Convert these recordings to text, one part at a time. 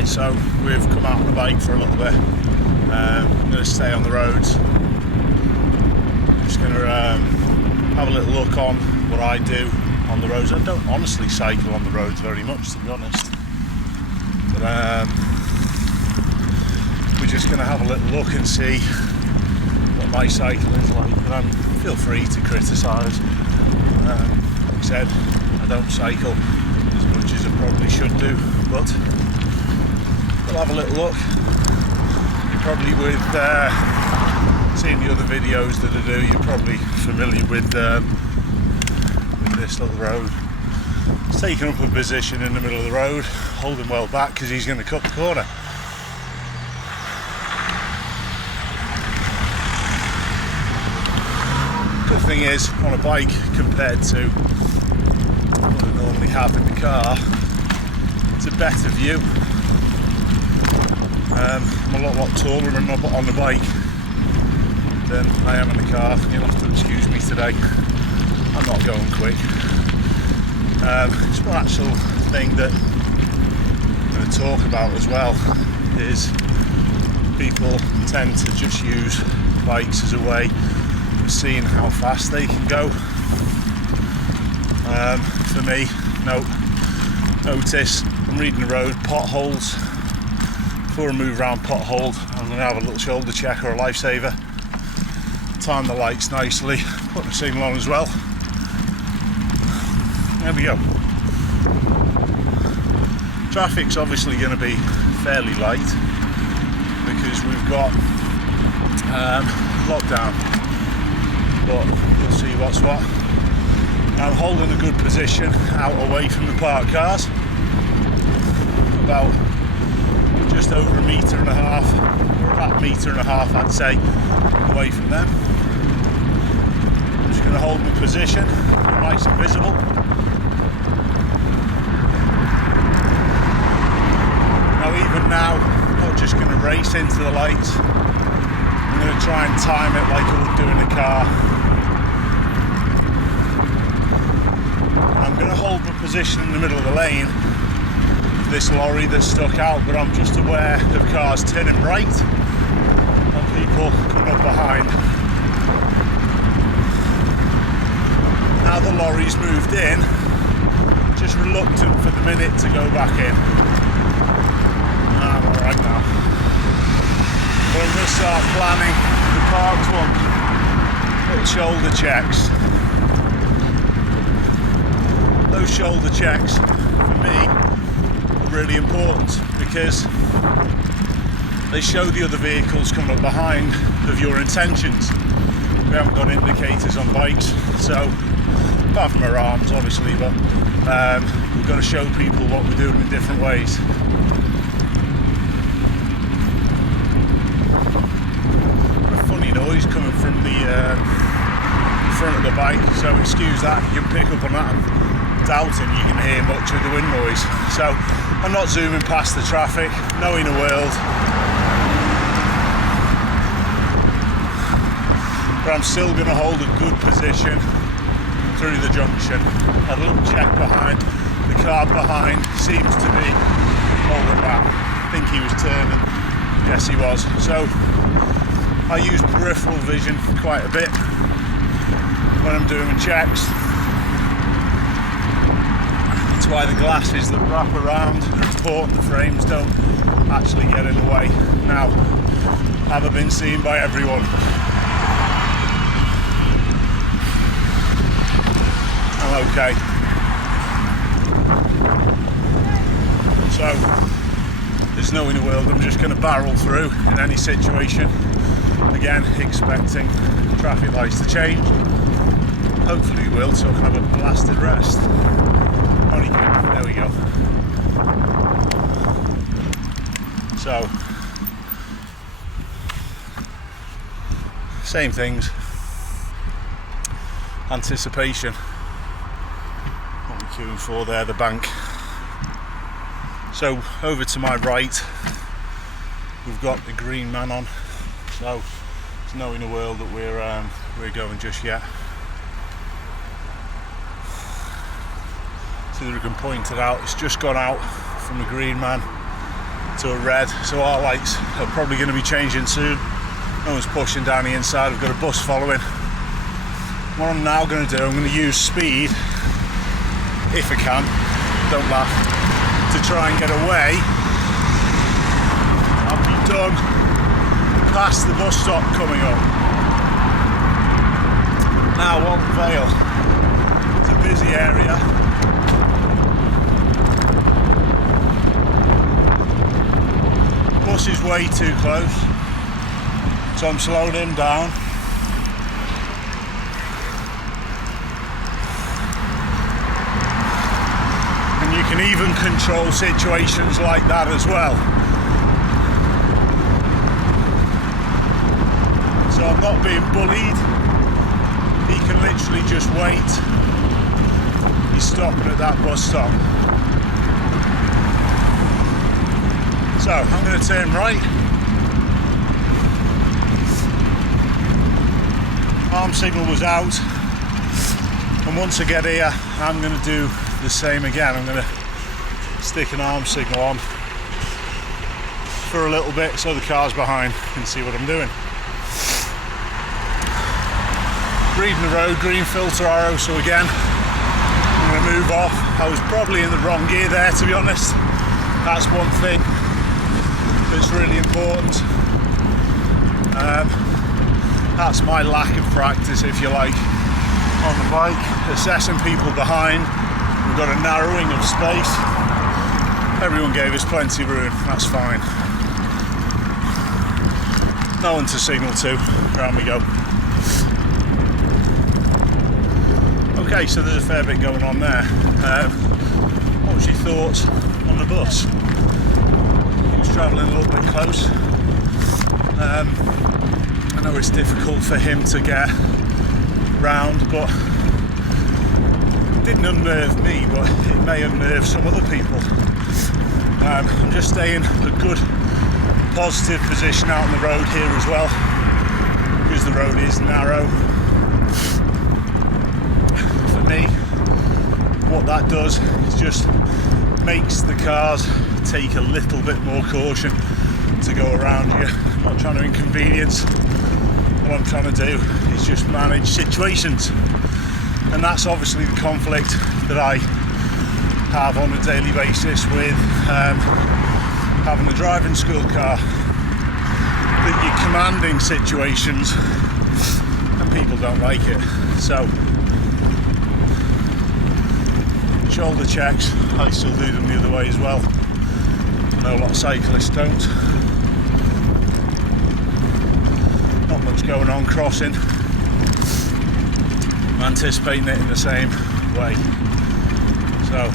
Right, so we've come out on the bike for a little bit. I'm going to stay on the roads. Just going to have a little look on what I do on the roads. I don't honestly cycle on the roads very much, to be honest. But we're just going to have a little look and see what my cycle is like. And feel free to criticise. Like I said, I don't cycle as much as I probably should do, but we'll have a little look. You're probably with seeing the other videos that I do, you're probably familiar with this little road. It's taking up a position in the middle of the road, holding well back because he's going to cut the corner. Good thing is, on a bike compared to what I normally have in the car, it's a better view. I'm a lot taller on the bike than I am in the car. You'll have to excuse me today, I'm not going quick. Just one actual thing that I'm going to talk about as well is people tend to just use bikes as a way of seeing how fast they can go. For me, notice I'm reading the road, potholes. Before I move around pothole, I'm going to have a little shoulder check or a lifesaver. Time the lights nicely, put the signal on as well. There we go. Traffic's obviously going to be fairly light because we've got lockdown, but we'll see what's what. I'm holding a good position out away from the parked cars, about just over 1.5 meters, or about 1.5 meters I'd say, away from them. I'm just going to hold my position, nice and visible. Now even now, I'm not just going to race into the lights, I'm going to try and time it like I would do in the car. I'm going to hold my position in the middle of the lane, this lorry that's stuck out, but I'm just aware of cars turning right and people coming up behind. Now the lorry's moved in, just reluctant for the minute to go back in. I'm alright now. But I'm going to start planning the parked one. Little shoulder checks. Those shoulder checks, for me, really important because they show the other vehicles coming up behind of your intentions. We haven't got indicators on bikes, so apart from our arms obviously, but we've got to show people what we're doing in different ways. A funny noise coming from the front of the bike, so excuse that, you can pick up on that. I'm doubting you can hear much of the wind noise, so I'm not zooming past the traffic, knowing the world, but I'm still going to hold a good position through the junction. Had a little check behind, the car behind seems to be holding back. I think he was turning, yes he was. So I use peripheral vision quite a bit when I'm doing checks. That's why the glasses that wrap around are important, the frames don't actually get in the way. Now, have I been seen by everyone? I'm okay. So, there's no in the world, I'm just going to barrel through in any situation. Again, expecting traffic lights to change. Hopefully it will, so I can have a blasted rest. Only good. There we go. So, same things. Anticipation. What we're queuing for there, the bank. So over to my right, we've got the green man on. So there's no in the world that we're going just yet. So we can point it out. It's just gone out from the green man. to a red, so our lights are probably going to be changing soon. No one's pushing down the inside, we've got a bus following. What I'm now going to do, I'm going to use speed, if I can, don't laugh, to try and get away. I'll be done past the bus stop coming up. Now, Walton Vale, it's a busy area. Bus is way too close, so I'm slowing him down. And you can even control situations like that as well. So I'm not being bullied. He can literally just wait. He's stopping at that bus stop. So I'm going to turn right. Arm signal was out, and once I get here I'm going to do the same again. I'm going to stick an arm signal on for a little bit so the cars behind can see what I'm doing. Reading the road, green filter arrow, so again I'm going to move off. I was probably in the wrong gear there, to be honest. That's one thing that's really important. That's my lack of practice, if you like, on the bike. Assessing people behind. We've got a narrowing of space. Everyone gave us plenty of room, that's fine. No one to signal to, around we go. Okay, so there's a fair bit going on there. What was your thoughts on the bus? He was travelling a little bit close. I know it's difficult for him to get round, but it didn't unnerve me, but it may unnerve some other people. I'm just staying a good positive position out on the road here as well, because the road is narrow. For me, what that does is just makes the cars take a little bit more caution to go around you. I'm not trying to inconvenience. What I'm trying to do is just manage situations, and that's obviously the conflict that I have on a daily basis with having a driving school car, that you're commanding situations and people don't like it. So shoulder checks, I still do them the other way as well. I know a lot of cyclists don't. Not much going on crossing. I'm anticipating it in the same way. So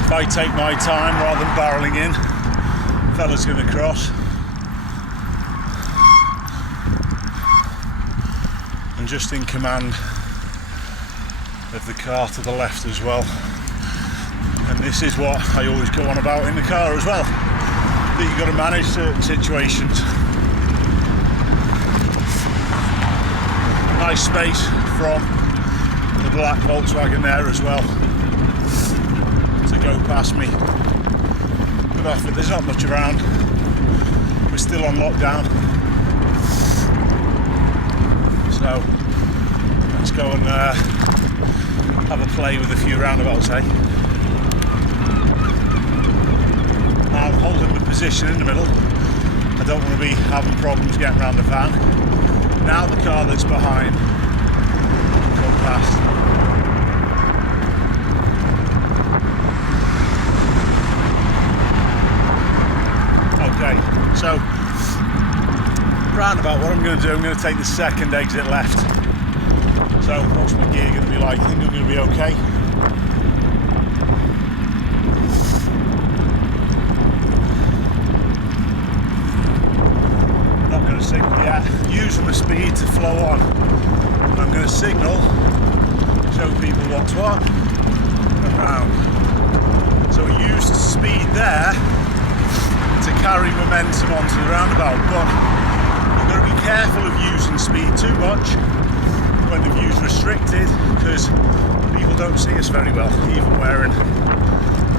if I take my time rather than barreling in, fella's going to cross. And just in command of the car to the left as well. And this is what I always go on about in the car as well, that you've got to manage certain situations. Nice space from the black Volkswagen there as well to go past me. Good effort, there's not much around. We're still on lockdown. So let's go and have a play with a few roundabouts, eh? Now I'm holding the position in the middle. I don't want to be having problems getting around the van. Now the car that's behind can come past. Okay, so roundabout, what I'm going to do, I'm going to take the second exit left. So what's my gear going to be like? I think I'm going to be okay. Not going to signal yet. Using the speed to flow on. I'm going to signal, show people what's what, and round. So we used the speed there to carry momentum onto the roundabout, but you've got to be careful of using speed too much when the view's restricted, because people don't see us very well, even wearing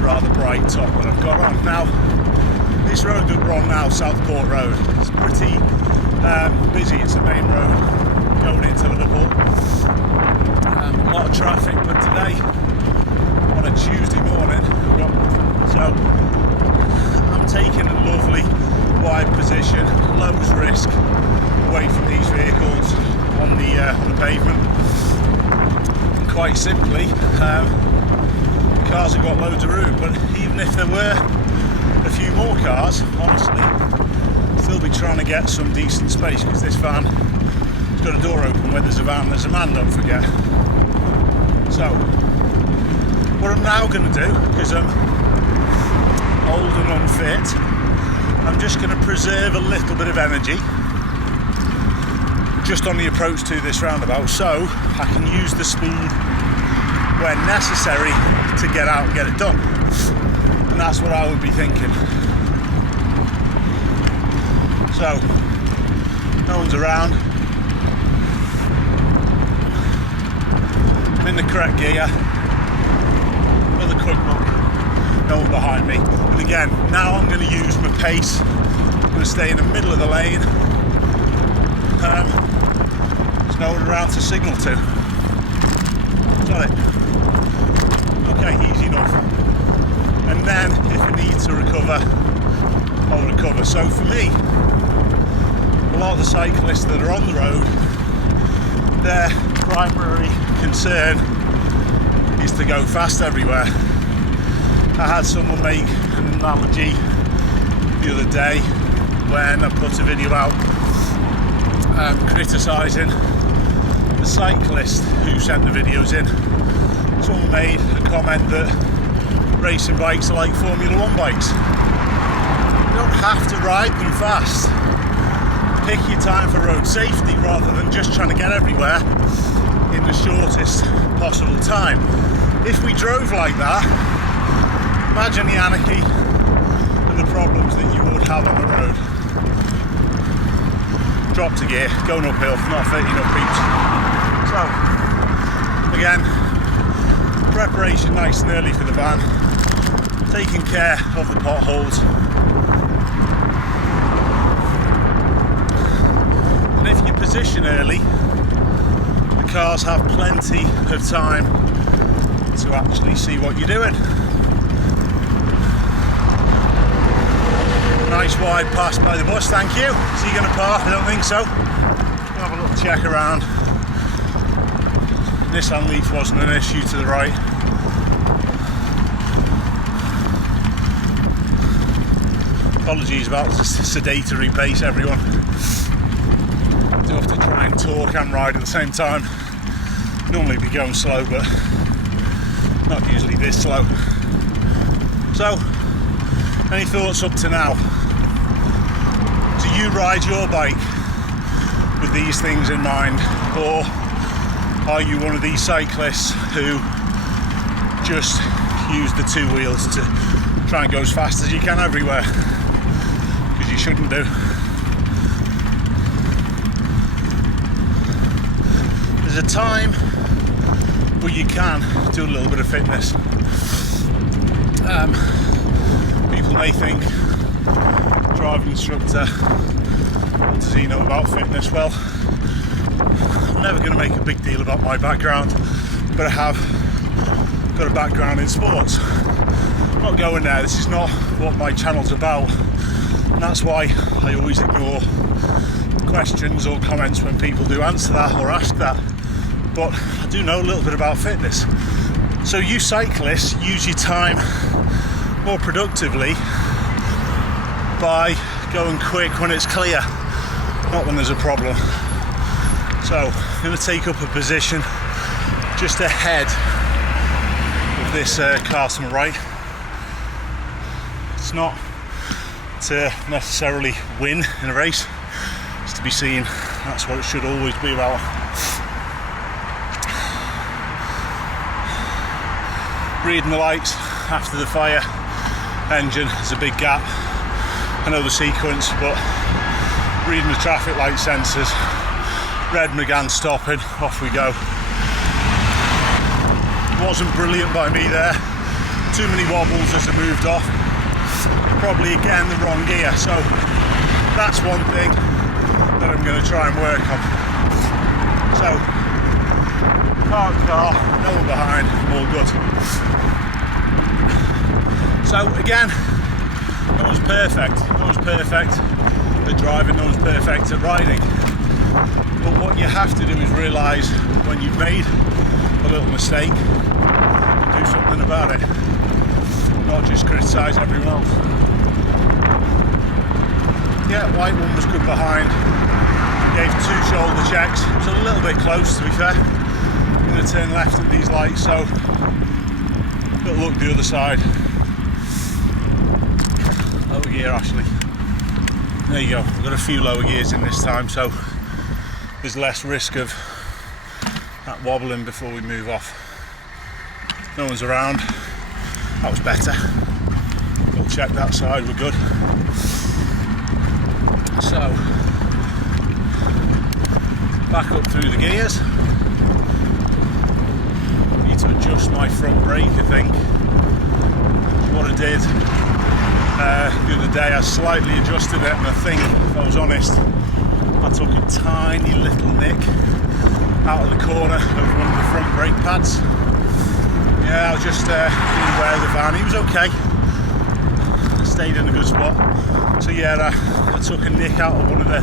rather bright top that I've got on. Now, this road that we're on now, Southport Road, is pretty busy. It's the main road going into Liverpool. A lot of traffic, but today, on a Tuesday morning, so I'm taking a lovely wide position, lows risk, away from these vehicles on the pavement. And quite simply, cars have got loads of room, but even if there were a few more cars, honestly, still be trying to get some decent space, because this van has got a door open. Where there's a van, there's a man, don't forget. So what I'm now going to do, because I'm old and unfit, I'm just going to preserve a little bit of energy just on the approach to this roundabout, so I can use the speed when necessary to get out and get it done. And that's what I would be thinking. So, no one's around. I'm in the correct gear. Another quick look. No one behind me. And again, now I'm going to use my pace. I'm going to stay in the middle of the lane. There's no one around to signal to. Got it. Okay, easy enough. And then, if I need to recover, I'll recover. So for me, a lot of the cyclists that are on the road, their primary concern is to go fast everywhere. I had someone make an analogy the other day when I put a video out criticising the cyclist who sent the videos in. Someone made a comment that racing bikes are like Formula 1 bikes. You don't have to ride them fast. Pick your time for road safety rather than just trying to get everywhere in the shortest possible time. If we drove like that, imagine the anarchy and the problems that you would have on the road. Drop to gear, going uphill, not fitting up peeps. So, again, preparation nice and early for the van, taking care of the potholes. And if you position early, the cars have plenty of time to actually see what you're doing. Nice wide pass by the bus, thank you. Is he going to park? I don't think so. We'll have a little check around. Nissan Leaf wasn't an issue to the right. Apologies about the sedatory pace, everyone. I do have to try and talk and ride at the same time. Normally be going slow, but not usually this slow. So, any thoughts up to now? Do you ride your bike with these things in mind, or are you one of these cyclists who just use the two wheels to try and go as fast as you can everywhere? Because you shouldn't do. There's a time where you can do a little bit of fitness. People may think, driving instructor, what does he know about fitness? Well, I'm never going to make a big deal about my background, but I have got a background in sports. I'm not going there, this is not what my channel's about, and that's why I always ignore questions or comments when people do answer that or ask that. But I do know a little bit about fitness. So you cyclists use your time more productively by going quick when it's clear, not when there's a problem. So I'm going to take up a position just ahead of this car to my right. It's not to necessarily win in a race, it's to be seen. That's what it should always be about. Reading the lights after the fire engine, there's a big gap. I know the sequence, but reading the traffic light sensors, red began stopping, off we go. Wasn't brilliant by me there, too many wobbles as I moved off. Probably again the wrong gear, so that's one thing that I'm going to try and work on. So, parked car, no one behind, all good. So again, no one's perfect. No one's perfect at driving, no one's perfect at riding. But what you have to do is realise when you've made a little mistake, do something about it. Not just criticise everyone else. Yeah, white one was good behind. Gave 2 shoulder checks. It was a little bit close, to be fair. I'm going to turn left at these lights, so but look the other side. Lower gear, Ashley. There you go. We've got a few lower gears in this time, so there's less risk of that wobbling before we move off. No one's around. That was better. We'll check that side, we're good. So, back up through the gears. Need to adjust my front brake, I think. What I did the other day, I slightly adjusted it, and I think, if I was honest, I took a tiny little nick out of the corner of one of the front brake pads. Yeah, I was just being aware of the van. He was okay. I stayed in a good spot. So yeah, I took a nick out of one of the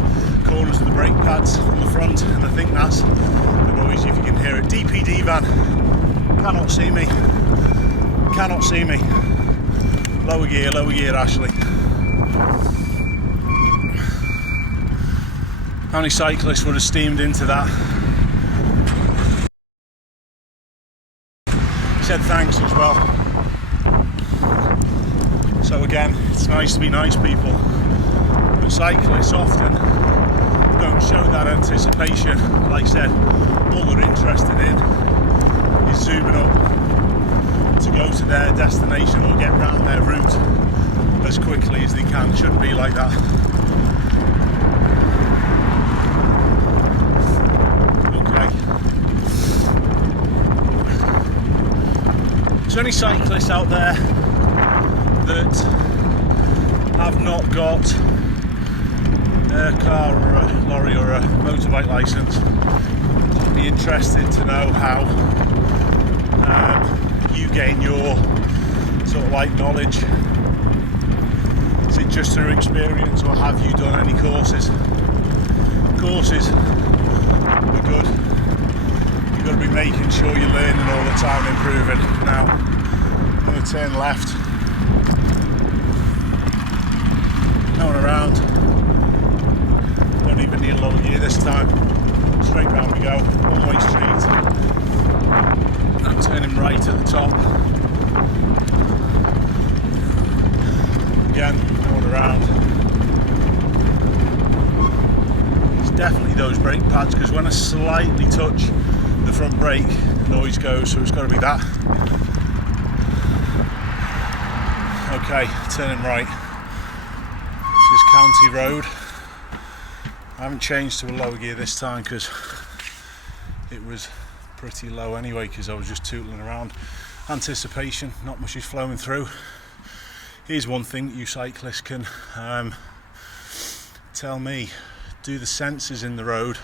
corners of the brake pads on the front, and I think that's the noise, if you can hear it. DPD van. Cannot see me. Cannot see me. Lower gear, Ashley. How many cyclists would have steamed into that? He said thanks as well. So again, it's nice to be nice people, but cyclists often don't show that anticipation. Like I said, all they're interested in is zooming up to go to their destination or get round their route as quickly as they can. It shouldn't be like that. Okay. Is there any cyclists out there that have not got a car or a lorry or a motorbike licence? I'd be interested to know how you gain your sort of like knowledge. Is it just through experience, or have you done any courses? Courses are good. You've got to be making sure you're learning all the time, improving. Now, I'm going to turn left. No one around. Don't even need a lower gear this time. Straight round we go. One-way street. I'm turning right at the top. Again, no one around. It's definitely those brake pads, because when I slightly touch the front brake, noise goes, so it's got to be that. Okay, turning right. This is County Road. I haven't changed to a lower gear this time because it was pretty low anyway, because I was just tootling around. Anticipation, not much is flowing through. Here's one thing that you cyclists can tell me. Do the sensors in the road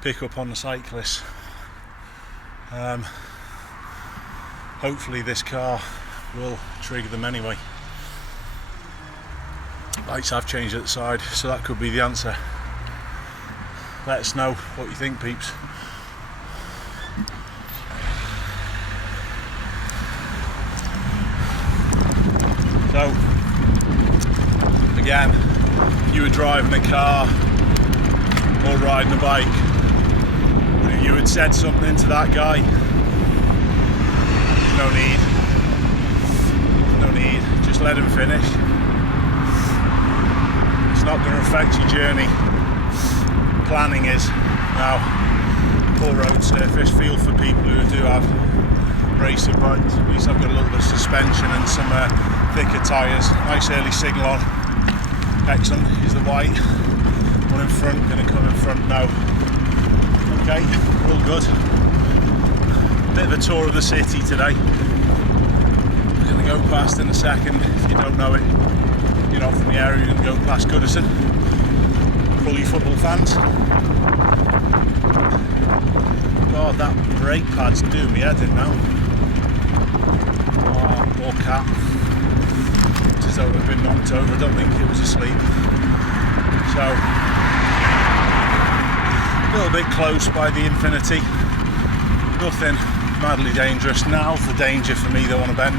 pick up on the cyclists? Hopefully this car will trigger them anyway. Lights have changed at the side, so that could be the answer. Let us know what you think, peeps. So, again, you were driving a car or riding a bike, but if you had said something to that guy, no need, just let him finish. It's not going to affect your journey. Planning is. Now, poor road surface, feel for people who do have racing bikes. At least I've got a little bit of suspension and some thicker tyres. Nice early signal on. Excellent. Is the white one in front going to come in front? No. Okay, all good. Bit of a tour of the city today. Look at go past in a second. If you don't know it, you're not from the area, you can go past Goodison. For all you football fans. God, that brake pad's doing me head in now. Oh, poor cat. It's as though it had been knocked over. I don't think it was asleep. So, a little bit close by the Infinity. Nothing madly dangerous. Now's the danger for me though on a bend.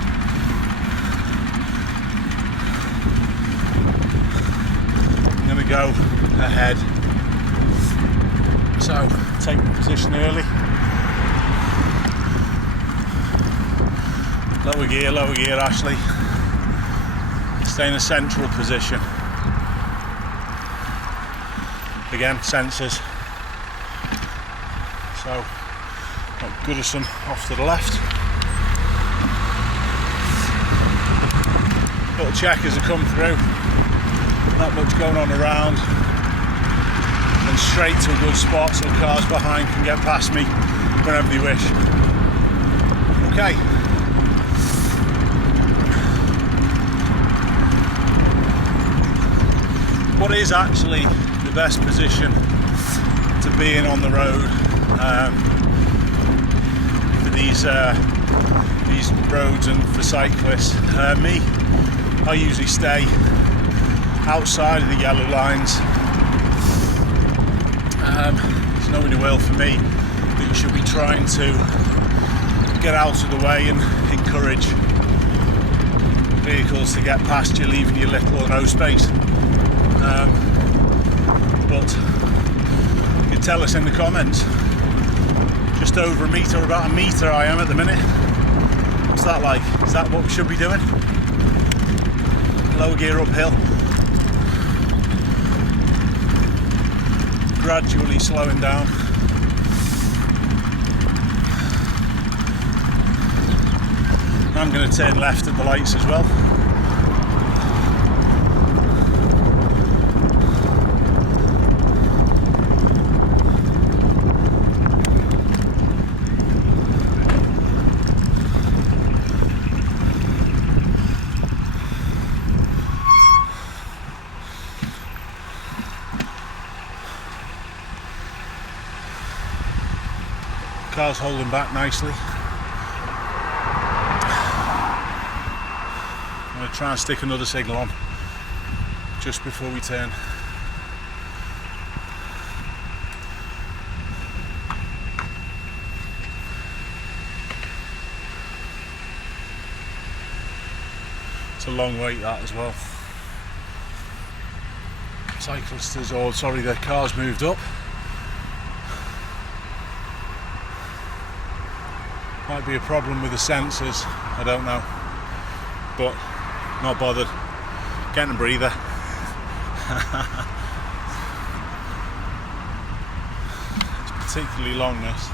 I'm going to go ahead. So, take the position early. Lower gear, Ashley. Stay in a central position. Again, sensors. So, got Goodison off to the left. Little checkers have come through. Not much going on around. And straight to a good spot so cars behind can get past me whenever they wish. Okay. What is actually the best position to be in on the road for these roads and for cyclists? I usually stay outside of the yellow lines. There's no real will for me that you should be trying to get out of the way and encourage vehicles to get past you, leaving you little or no space. But you can tell us in the comments. Just over a metre, or about a metre I am at the minute. What's that like? Is that what we should be doing? Lower gear uphill. Gradually slowing down. I'm going to turn left at the lights as well. Car's holding back nicely. I'm going to try and stick another signal on just before we turn. It's a long wait that as well. Cyclists is all, sorry, their car's moved up. Might be a problem with the sensors, I don't know, but not bothered. Getting a breather. It's particularly long, this.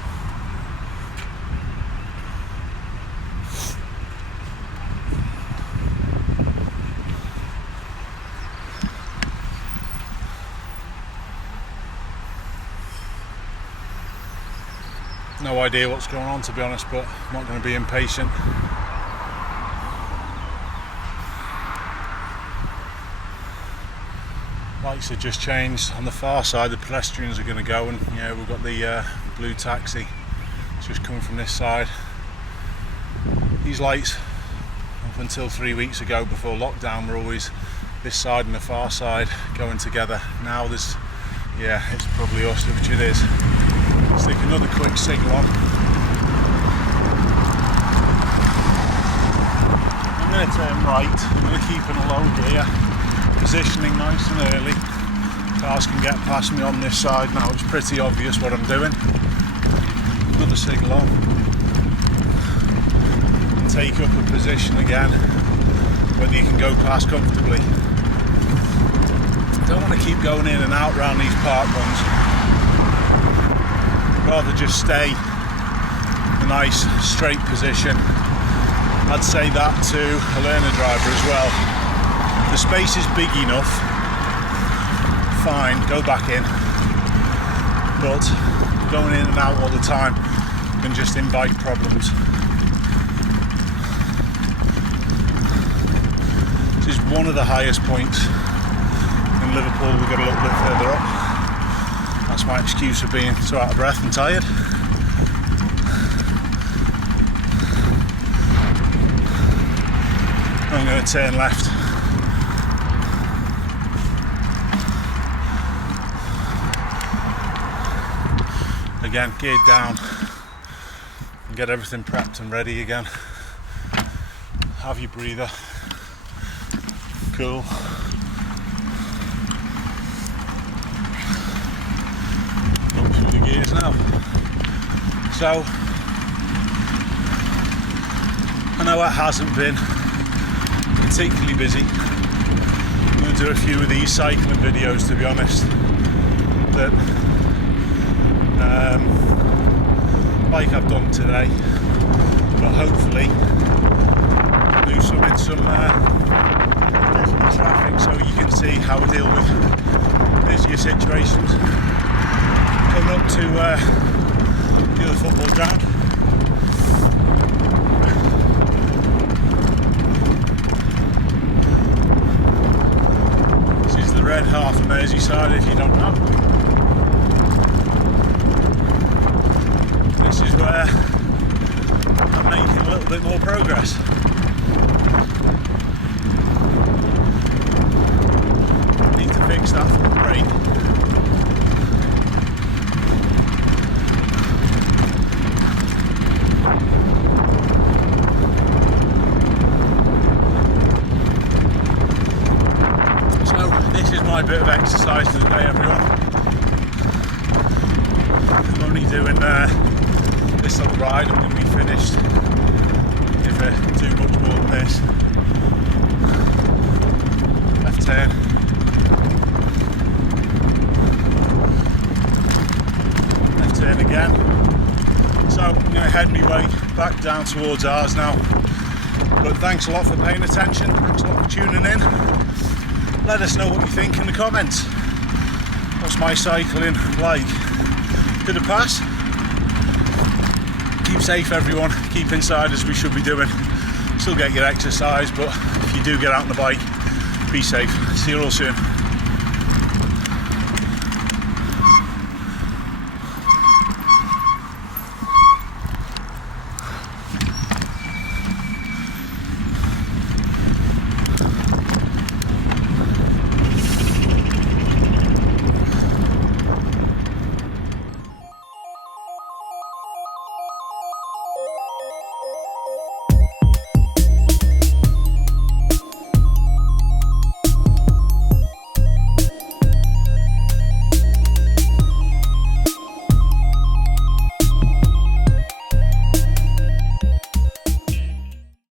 No idea what's going on, to be honest, but I'm not going to be impatient. Lights have just changed. On the far side, the pedestrians are going to go, and yeah, we've got the blue taxi. It's just coming from this side. These lights, up until 3 weeks ago, before lockdown, were always this side and the far side going together. Now there's, yeah, it's probably us, which it is. Stick another quick signal on. I'm going to turn right. I'm going to keep in a low gear, positioning nice and early. Cars can get past me on this side now. It's pretty obvious what I'm doing. Another signal on. Take up a position again, whether you can go past comfortably. Don't want to keep going in and out around these park ones. Rather just stay in a nice straight position. I'd say that to a learner driver as well. The space is big enough, fine, go back in, but going in and out all the time can just invite problems. This is one of the highest points in Liverpool. We got a little bit further up. That's my excuse for being so out of breath and tired. I'm going to turn left. Again, geared down and get everything prepped and ready again. Have your breather. Cool. Up through the gears now. So, I know it hasn't been particularly busy. I'm going to do a few of these cycling videos, to be honest, that like I've done today, but hopefully do some in some different traffic so you can see how I deal with busier situations. Coming up to the other football ground. This is the red half of Merseyside, if you don't know. This is where I'm making a little bit more progress. Need to fix that front brake. So this is my bit of exercise for the day, everyone. I'm only doing this little ride. I'm going to be finished if I do much more than this. Left turn. Left turn again. So I'm going to head my way back down towards ours now. But thanks a lot for paying attention. Thanks a lot for tuning in. Let us know what you think in the comments. What's my cycling like? Did it pass? Keep safe, everyone. Keep inside as we should be doing. Still get your exercise, but if you do get out on the bike, be safe. See you all soon.